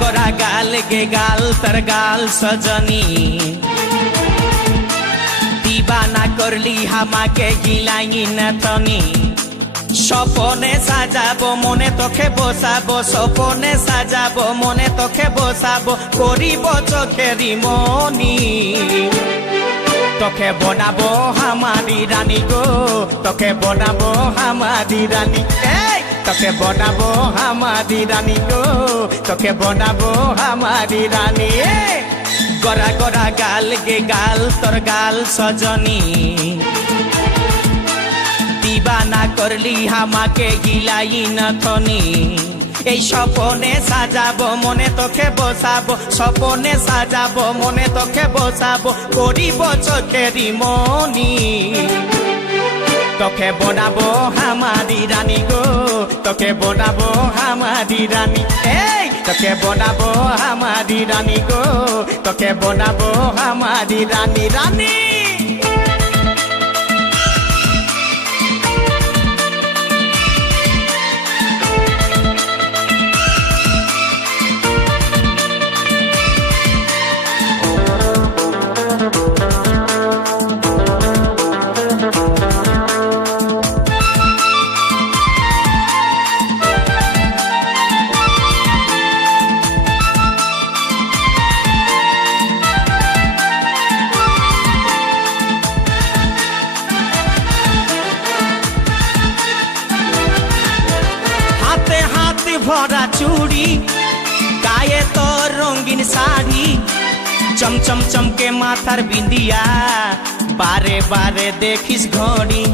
गोरा गाल गे गाल तर गाल सजनी दीवाना करली हामाके गिलाई नथनी স্বপনে সাজাবো মনে তোকে বসাবো স্বপনে সাজাবো মনে তোকে বসাবো করিব চোখেরি মনি তোকে বনাবো হামারি রানী গো তোকে বনাবো হামারি রানী তোকে বনাবো হামারি রানী গো তোকে বনাবো হামারি রানী গোরা গোরা গাল গে গাল তোর গাল সজনী दीवाना करली हामाके गिलाई नथनी এই স্বপনে সাজাবো মনে তোকে বসাবো স্বপনে সাজাবো মনে তোকে বসাবো করিব চোখেরি মনি তোকে বনাবো হামারি রানী গো তোকে বনাবো হামারি রানী তোকে বনাবো হামারি রানী গো তোকে বনাবো হামারি রানী রানী भरा चूड़ी गाये तो रंगीन साड़ी चमचम चमके माथार बिंदिया बारे बारे देखिस घड़ी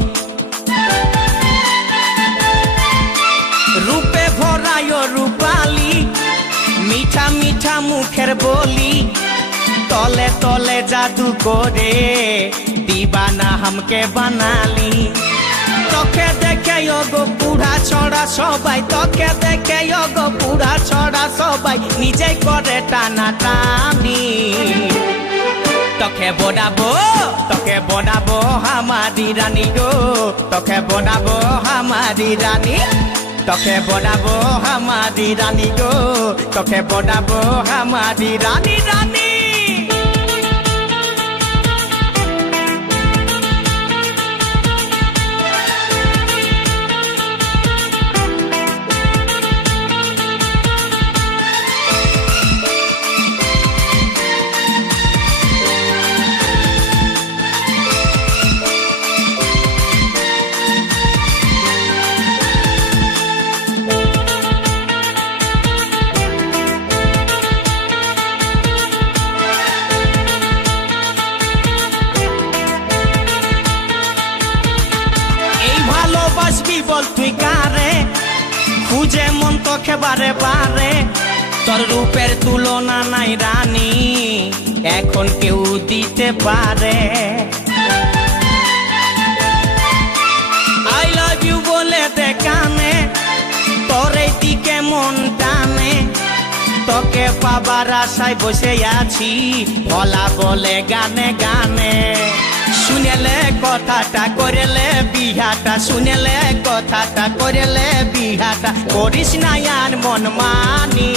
रूपे भरायो रूपाली मीठा मीठा मुखेर बोली तले तले जादू करे दीवाना हमके बनाली তোকে দেখে গো পুরা ছড়া সবাই তোকে দেখে গো পুরা ছড়া সবাই নিজে করে টানা টানি তোকে বনাবো হামারি রানী গো তোকে বনাবো হামারি রানী তোকে বনাবো হামারি রানী গো তোকে বনাবো হামারি রানী রানী বল তুই কারে খুঁজে মন তোকে বারে বারে তোর রূপের তুলনা নাই রানী এখন কেউ দিতে পারে আই লাভ ইউ বলে দে কানে তোর এই দিকে মন টানে তোকে পাবার আশায় বসে আছি ভোলা বলে গানে গানে শুনেলে কথাটা করেলে বিহাটা শুনেলে কথাটা করেলে বিহাটা করিস না আর মন মানি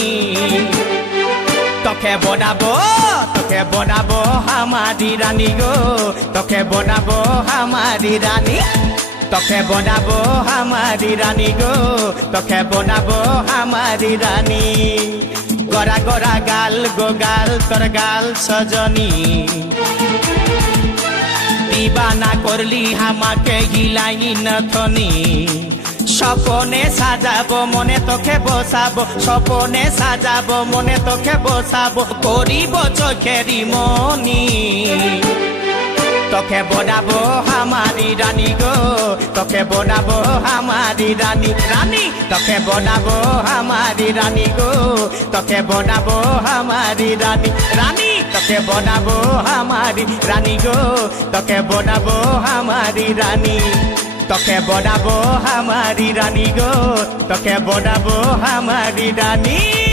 তোকে বনাবো হামারি রানী গো তোকে বনাবো হামারি রানী তোকে বনাবো হামারি রানী গো তোকে বনাবো হামারি রানী গোরা গোরা গাল গো গাল তোর গাল সজনী दीवाना करली हामाके गिलाई नथनी স্বপনে সাজাবো মনে তোকে বসাবো স্বপনে সাজাবো মনে তোকে বসাবো করিব চোখেরি মনি তোকে বনাবো হামারি রানী গো তোকে বনাবো হামারি রানী রানী তোকে বনাবো হামারি রানী গো তোকে বনাবো হামারি রানী রানী তোকে বনাবো হামারি রানী গো তোকে বনাবো হামারি রানী তোকে বনাবো হামারি রানী গো তোকে বনাবো হামারি রানী